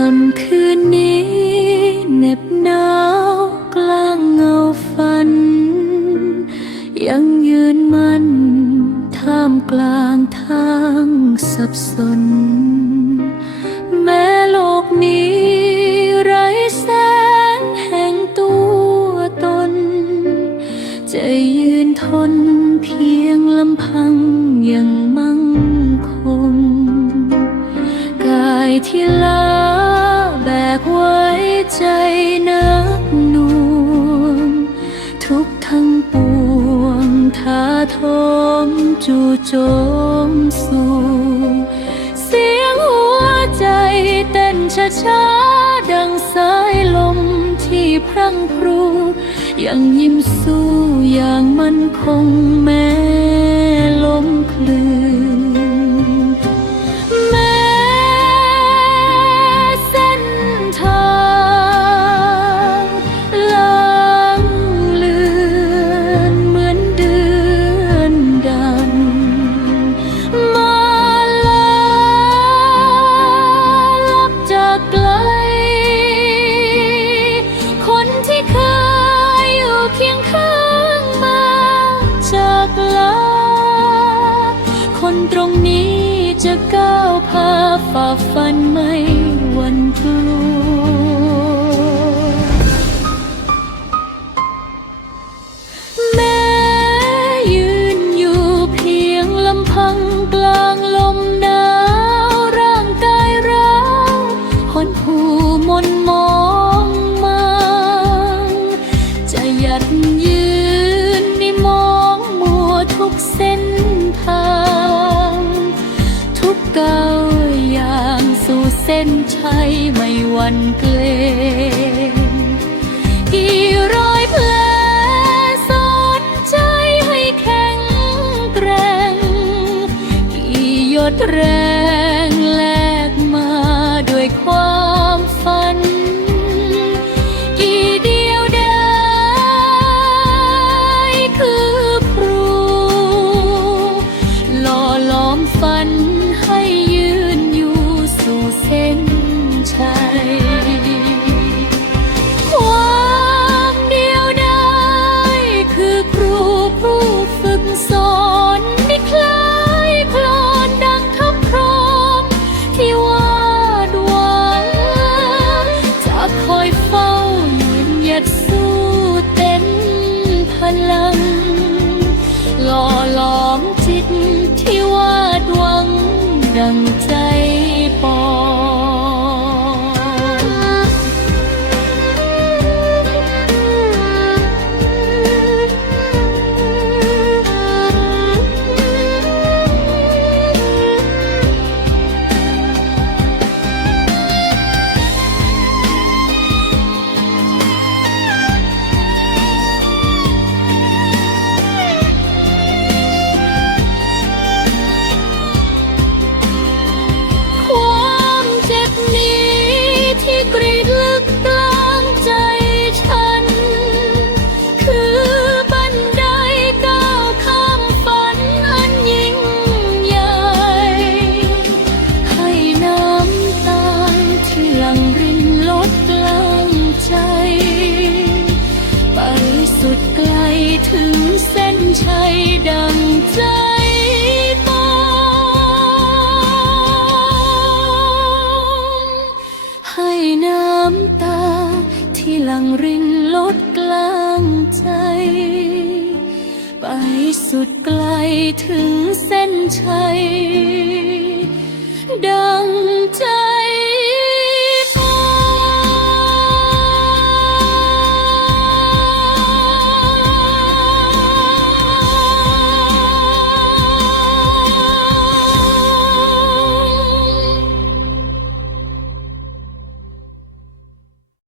ค่ำคืนนี้เหน็บหนาวกลางเงาฝัน ยังยืนมันท่ามกลางทางสับสน แม้โลกนี้ ยืนทนเพียงลำพังอย่างมั่งคง กายที่ล้าแบกไว้ใจนักหน่วง ทุกทั้งปวงท้าทมจู่โจมสู่ เสียงหัวใจเต้นช้า พรั่งพรูยังยิ้มสู้อย่างมั่นคงแม้ลมคลื่น ตรงนี้จะก้าวพาฝ่าฟัน ไม่หวันเกรงกี่รอยแผลสอนใจให้แข็งแกร่งกี่หยดแรง ไปสุดไกลถึงเส้นชัย ดังใจ